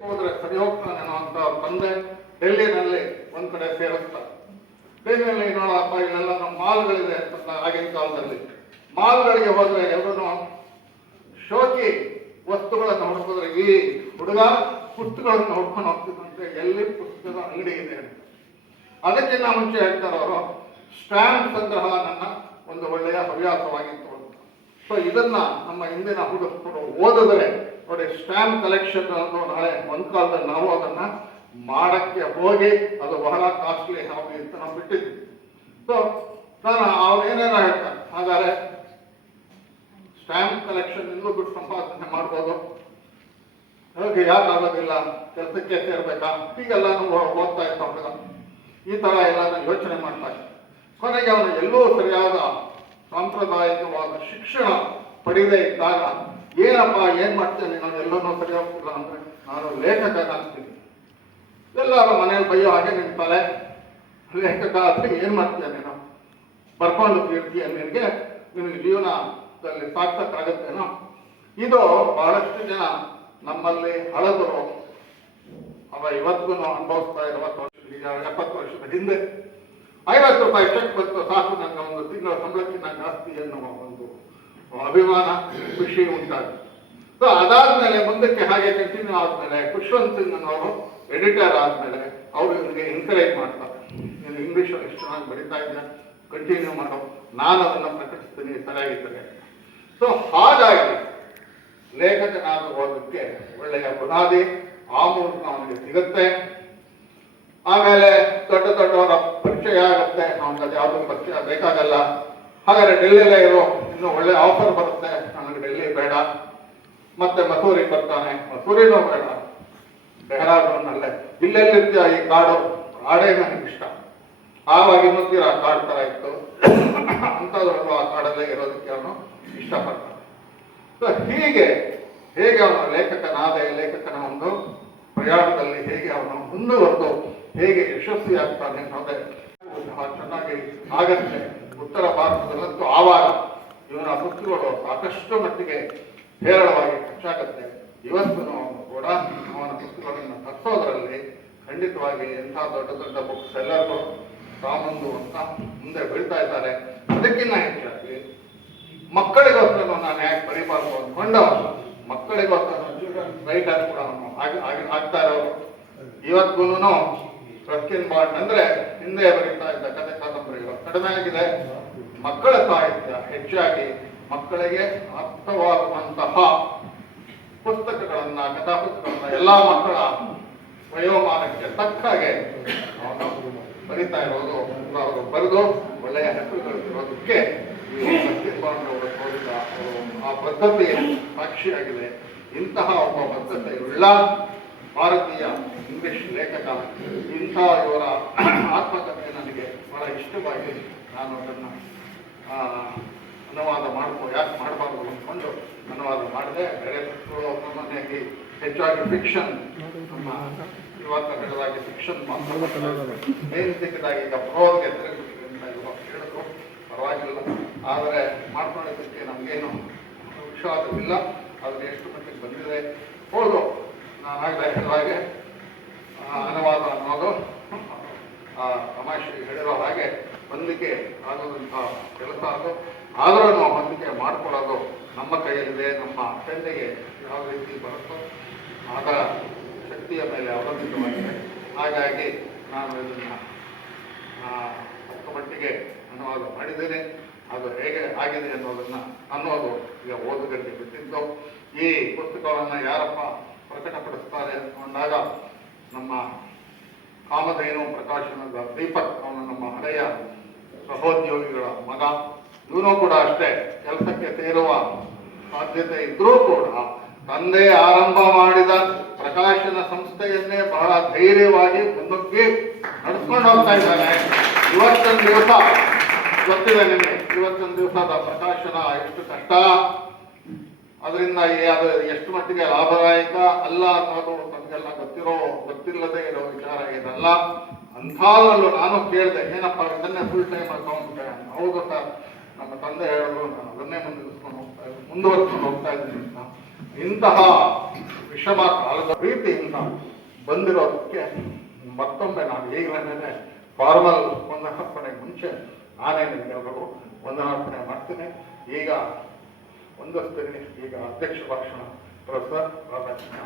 ಹೋದ್ರೆ ಸರಿ ಹೋಗ್ತಾನೆ ಅಂತ ತಂದೆ ಡೆಲ್ಲಿನಲ್ಲಿ ಒಂದ್ ಕಡೆ ಸೇರಿಸ್ತಾರೆ. ಡೆಲ್ಲಿನಲ್ಲಿ ನೋಡಪ್ಪ ಇಲ್ಲೆಲ್ಲ ನಮ್ಮ ಮಾಲ್ಗಳಿದೆ ಅಂತ ಆಗಿನ ಕಾಲದಲ್ಲಿ ಮಾಲ್ಗಳಿಗೆ ಹೋದ್ರೆ ಎಲ್ಲರೂ ಶೋಕಿ ವಸ್ತುಗಳನ್ನು ಹುಡುಕಿದ್ರೆ ಈ ಹುಡುಗ ಪುಸ್ತಕಗಳನ್ನು ಹುಡ್ಕೊಂಡು ಹೋಗ್ತಿದ್ದಂತೆ ಎಲ್ಲಿ ಪುಸ್ತಕದ ಅಂಗಡಿ ಇದೆ ಅಂತ. ಅದಕ್ಕಿಂತ ಮುಂಚೆ ಹೇಳ್ತಾರೆ ಅವರು ಸ್ಟ್ಯಾಂಪ್ ಸಂಗ್ರಹ ನನ್ನ ಒಂದು ಒಳ್ಳೆಯ ಹವ್ಯಾಸವಾಗಿತ್ತು ಅಂತ. ಸೊ ಇದನ್ನ ನಮ್ಮ ಹಿಂದಿನ ಹುಡುಗರು ಓದಿದ್ರೆ ನೋಡಿ, ಸ್ಟ್ಯಾಂಪ್ ಕಲೆಕ್ಷನ್ ಅನ್ನೋ ನಾಳೆ ಒಂದ್ ಕಾಲದಲ್ಲಿ ನಾವು ಅದನ್ನ ಮಾಡಕ್ಕೆ ಹೋಗಿ ಅದು ಬಹಳ ಕಾಸ್ಟ್ಲಿ ಹಾಬಿ ಅಂತ ನಾವು ಬಿಟ್ಟಿದ್ವಿ. ಸೊ ನಾನು ಅವ್ರೇನೇನೋ ಹೇಳ್ತಾರೆ, ಹಾಗಾದ್ರೆ ಸ್ಟ್ಯಾಂಪ್ ಕಲೆಕ್ಷನ್ ಇಂದಲೂ ದುಡ್ಡು ಸಂಪಾದನೆ ಮಾಡ್ಬೋದು, ಹಾಗೆ ಯಾಕಾಗೋದಿಲ್ಲ, ಕೆಲಸಕ್ಕೆ ಸೇರ್ಬೇಕಾ, ಹೀಗೆಲ್ಲ ಓದ್ತಾ ಇರ್ತಾಗ ಈ ತರ ಎಲ್ಲ ಯೋಚನೆ ಮಾಡ್ತಾ ಇದ್ದೆ. ಕೊನೆಗೆ ಅವನು ಎಲ್ಲೂ ಸರಿಯಾದ ಸಾಂಪ್ರದಾಯಿಕವಾದ ಶಿಕ್ಷಣ ಪಡೆಯದೇ ಇದ್ದಾಗ ಏನಪ್ಪ ಏನ್ ಮಾಡ್ತೇನೆ ನಾನು ಎಲ್ಲನೂ ಸರಿ ಹೋಗ್ತಿಲ್ಲ ಅಂದ್ರೆ ನಾನು ಲೇಖಕನಾಗ್ತೀನಿ. ಎಲ್ಲರ ಮನೇಲಿ ಬೈಯೋ ಹಾಗೆ ನಿಂತಾಳೆ, ಲೇಖಕ ಆದ್ರೆ ಏನ್ ಮಾಡ್ತೀಯ ನೀನು, ಬರ್ಕೊಂಡು ಇರ್ತೀಯ, ನಿನಗೆ ಜೀವನದಲ್ಲಿ ಸಾರ್ಥಕ್ಕಾಗತ್ತೇನೋ. ಇದು ಬಹಳಷ್ಟು ಜನ ನಮ್ಮಲ್ಲಿ ಹಳದರು ಅವ ಇವತ್ತಿಗೂ ಅನುಭವಿಸ್ತಾ ಇರುವ 70 ವರ್ಷದ ಹಿಂದೆ 50 ರೂಪಾಯಿ ಚೆಕ್ ಬಂತು ಸಾಕು ನನಗೆ ಒಂದು ತಿಂಗಳ ಸಂಬಳಕ್ಕಿಂತ ಜಾಸ್ತಿ ಎನ್ನುವ ಒಂದು ಅಭಿಮಾನ ಖುಷಿ ಉಂಟಾಗಿದೆ. ಸೊ ಅದಾದ್ಮೇಲೆ ಮುಂದಕ್ಕೆ ಹಾಗೆ ಕಂಟಿನ್ಯೂ ಆದ್ಮೇಲೆ ಖುಷ್ವಂತ್ ಸಿಂಗ್ ಅನ್ನೋರು ಎಡಿಟರ್ ಆದ್ಮೇಲೆ ಅವರು ಇವರಿಗೆ ಎನ್ಕರೇಜ್ ಮಾಡ್ತಾರೆ, ನೀನು ಇಂಗ್ಲಿಷ್ ಎಷ್ಟು ಚೆನ್ನಾಗಿ ಬರೀತಾ ಇದ್ದೆ, ಕಂಟಿನ್ಯೂ ಮಾಡೋ, ನಾನು ಅದನ್ನು ಪ್ರಕಟಿಸ್ತೀನಿ ಸರಿಯಾಗಿದ್ದರೆ. ಸೊ ಹಾಗಾಗಿ ಲೇಖಕನಾಗುವುದಕ್ಕೆ ಒಳ್ಳೆಯ ಬುನಾದಿ ಆ ಮೂಲಕ ಅವನಿಗೆ ಸಿಗುತ್ತೆ. ಆಮೇಲೆ ದೊಡ್ಡ ದೊಡ್ಡವರ ಪರಿಚಯ ಆಗುತ್ತೆ, ಅವನಿಗೆ ಯಾವುದೂ ಪರಿಚಯ ಬೇಕಾಗಲ್ಲ. ಹಾಗಾದ್ರೆ ಡೆಲ್ಲಿಯಲ್ಲೇ ಇರೋ, ಇನ್ನು ಒಳ್ಳೆ ಆಫರ್ ಬರುತ್ತೆ, ನನಗೆ ಡೆಲ್ಲಿ ಬೇಡ, ಮತ್ತೆ ಮಸೂರಿ ಬರ್ತಾನೆ, ಮಸೂರಿನೂ ಬೇಡ, ಡೆಹ್ರಾಡೂನ್ನಲ್ಲೇ, ಇಲ್ಲೆಲ್ಲಿರ್ತೀಯ ಈ ಕಾಡು, ಕಾಡೇ ನನಗೆ ಇಷ್ಟ, ಆವಾಗ ಇನ್ನೊಂದಿರ ಕಾಡು ತರ ಇತ್ತು ಅಂಥದ್ರಲ್ಲೂ ಆ ಕಾಡಲ್ಲೇ ಇರೋದಕ್ಕೆ ಅವನು ಇಷ್ಟಪಡ್ತಾನೆ. ಸೊ ಹೀಗೆ ಹೇಗೆ ಅವನು ಲೇಖಕನಾದ ಲೇಖಕನ ಒಂದು ಪ್ರಯಾಣದಲ್ಲಿ ಹೇಗೆ ಅವನು ಮುಂದುವರೆದು ಹೇಗೆ ಯಶಸ್ವಿ ಆಗ್ತಾನೆ ಅನ್ನೋದೇ ಚೆನ್ನಾಗಿ ಆಗತ್ತೆ. ಉತ್ತರ ಭಾರತದಲ್ಲಂತೂ ಆವಾಗ ಇವನ ಪುಸ್ತಕಗಳು ಸಾಕಷ್ಟು ಮಟ್ಟಿಗೆ ಹೇರಳವಾಗಿ ಖರ್ಚಾಗತ್ತೆ. ಇವತ್ತು ಕೂಡ ಅವನ ಪುಸ್ತಕಗಳನ್ನು ತರಿಸೋದ್ರಲ್ಲಿ ಖಂಡಿತವಾಗಿ ಎಂಥ ದೊಡ್ಡ ದೊಡ್ಡ ಬುಕ್ ಸೆಲ್ಲರ್ಗಳು ರಾಮಂದು ಅಂತ ಮುಂದೆ ಬೀಳ್ತಾ ಇದ್ದಾರೆ. ಅದಕ್ಕಿಂತ ಹೆಚ್ಚಾಗಿ ಮಕ್ಕಳಿಗೋಸ್ಕರ ನಾನು ಯಾಕೆ ಬರೀಬಾರ್ದು ಅಂದ್ಕೊಂಡು ಮಕ್ಕಳಿಗೋಸ್ಕರ ರೈಟರ್ ಕೂಡ ಆಗ್ತಾ ಇರೋರು. ಇವತ್ತಿಗೂ ರಸ್ಕಿನ್ ಬಾಂಡ್ ಅಂದ್ರೆ ಹಿಂದೆ ಬರೀತಾ ಇದ್ದ ಕಥೆ ಕಾದಂಬರಿಗಳು ಕಡಿಮೆ ಆಗಿದೆ. ಮಕ್ಕಳ ಸಾಹಿತ್ಯ ಹೆಚ್ಚಾಗಿ ಮಕ್ಕಳಿಗೆ ಅರ್ಥವಾಗುವಂತಹ ಪುಸ್ತಕಗಳನ್ನ, ಕಥಾಪುಸ್ತಕಗಳನ್ನ ಎಲ್ಲಾ ಮಕ್ಕಳ ವಯೋಮಾನಕ್ಕೆ ತಕ್ಕ ಹಾಗೆ ಬರೀತಾ ಇರೋದು, ಅವರು ಬರೆದು ಒಳ್ಳೆಯ ಹೆಸರುಗಳು ಇರೋದಕ್ಕೆ ರಸ್ಕಿನ್ ಬಾಂಡ್ ಅವರು ತೋರಿದ ಆ ಪದ್ಧತಿ ಸಾಕ್ಷಿಯಾಗಿದೆ. ಇಂತಹ ಒಬ್ಬ ಬದ್ಧತೆಯುಳ್ಳ ಭಾರತೀಯ ಇಂಗ್ಲಿಷ್ ಲೇಖಕ, ಇಂಥ ಇವರ ಆತ್ಮಕಥೆ ನನಗೆ ಬಹಳ ಇಷ್ಟವಾಗಿ ನಾನು ಅದನ್ನು ಅನುವಾದ ಯಾಕೆ ಮಾಡಬಾರ್ದು ಅಂದ್ಕೊಂಡು ಅನುವಾದ ಮಾಡಿದೆ. ಬೇರೆ ಪುಸ್ತಕಗಳು ಸಾಮಾನ್ಯವಾಗಿ ಹೆಚ್ಚಾಗಿ ಫಿಕ್ಷನ್, ನಮ್ಮ ಯುವಕ ನಡೆದಾಗಿ ಫಿಕ್ಷನ್ ಮೇನ್ ಸಿಕ್ಕಿದಾಗ ಈಗ ಪ್ರೋಗೆ ಹೇಳಿದ್ರು ಪರವಾಗಿಲ್ಲ, ಆದರೆ ಮಾಡ್ಕೊಳ್ಳೋದಕ್ಕೆ ನಮಗೇನು ವಿಶ್ವಾಸವಿಲ್ಲ. ಆದರೆ ಎಷ್ಟು ಮಟ್ಟಿಗೆ ಬಂದಿದೆ ಹೌದು, ನಾನಾಗಲೇ ಹೇಳಿದಾಗೆ ಅನುವಾದ ಅನ್ನೋದು ತಮಾಷೆ ಹೇಳಿರೋ ಹಾಗೆ ಹೊಂದಿಕೆ ಆಗೋದಂಥ ಕೆಲಸ ಅದು. ಆದರೂ ನಾವು ಹೊಂದಿಕೆ ಮಾಡ್ಕೊಳ್ಳೋದು ನಮ್ಮ ಕೈಯಲ್ಲಿದೆ. ನಮ್ಮ ತಂದೆಗೆ ಯಾವ ರೀತಿ ಬರುತ್ತೋ ಆದ ಶಕ್ತಿಯ ಮೇಲೆ ಅವಲಂಬಿತವಾಗಿದೆ. ಹಾಗಾಗಿ ನಾನು ಇದನ್ನು ಮಟ್ಟಿಗೆ ಅನುವಾದ ಮಾಡಿದ್ದೇನೆ. ಅದು ಹೇಗೆ ಆಗಿದೆ ಅನ್ನೋದು ಈಗ ಓದುಗರಿಗೆ ಬಿಟ್ಟಿದ್ದು. ಈ ಪುಸ್ತಕವನ್ನು ಯಾರಪ್ಪ ಪ್ರಕಟಪಡಿಸ್ತಾರೆ ಅಂದ್ಕೊಂಡಾಗ ನಮ್ಮ ಕಾಮಧೇನು ಪ್ರಕಾಶನದ ದೀಪಕ್, ಅವನು ನಮ್ಮ ಹಳೆಯ ಸಹೋದ್ಯೋಗಿಗಳ ಮಗ. ಇವನು ಕೂಡ ಅಷ್ಟೇ ಕೆಲಸಕ್ಕೆ ಸೇರುವ ಸಾಧ್ಯತೆ ಇದ್ರೂ ಕೂಡ ತಂದೆ ಆರಂಭ ಮಾಡಿದ ಪ್ರಕಾಶನ ಸಂಸ್ಥೆಯನ್ನೇ ಬಹಳ ಧೈರ್ಯವಾಗಿ ಮುಂದಕ್ಕೆ ನಡೆಸ್ಕೊಂಡು ಹೋಗ್ತಾ ಇದ್ದಾನೆ. ಇವತ್ತೊಂದು ದಿವಸ ಗೊತ್ತಿದೆ ನಿಮಗೆ, ಇವತ್ತೊಂದು ದಿವಸದ ಪ್ರಕಾಶನ ಎಷ್ಟು ಕಷ್ಟ, ಅದರಿಂದ ಅದು ಎಷ್ಟು ಮಟ್ಟಿಗೆ ಲಾಭದಾಯಕ ಅಲ್ಲ ಅನ್ನೋದು ತಮಗೆಲ್ಲ ಗೊತ್ತಿಲ್ಲದೆ ಇರೋ ವಿಚಾರ ಇದಲ್ಲ. ಅಂಥದ್ರಲ್ಲೂ ನಾನು ಕೇಳಿದೆ, ಏನಪ್ಪ ಇದನ್ನೇ ಫುಲ್ ಟೈಮ್ ತಗೊಂಡ್ಬಿಟ್ಟೆ. ಹೌದು ಸರ್, ನಮ್ಮ ತಂದೆ ಹೇಳಿದ್ರು, ನಾನು ಅದನ್ನೇ ಮುಂದುವರ್ಸ್ಕೊಂಡು ಹೋಗ್ತಾ ಇದ್ದೀನಿ ಅಂತ. ಇಂತಹ ವಿಷಮ ಕಾಲದ ಪ್ರೀತಿಯಿಂದ ಬಂದಿರೋದಕ್ಕೆ ಮತ್ತೊಮ್ಮೆ ನಾನು ಈಗಲೇ ಫಾರ್ಮಲ್ ವಂದನಾರ್ಪಣೆಗೆ ಮುಂಚೆ ನಾನೇ ನಿಮಗೆಲ್ಲರಿಗೂ ವಂದನಾರ್ಪಣೆ ಮಾಡ್ತೀನಿ. ಈಗ ಒಂದಷ್ಟು ಈಗ ಅಧ್ಯಕ್ಷ ಭಾಷಣ ಪ್ರೊಫೆಸರ್ ರಾಧಾಕೃಷ್ಣ.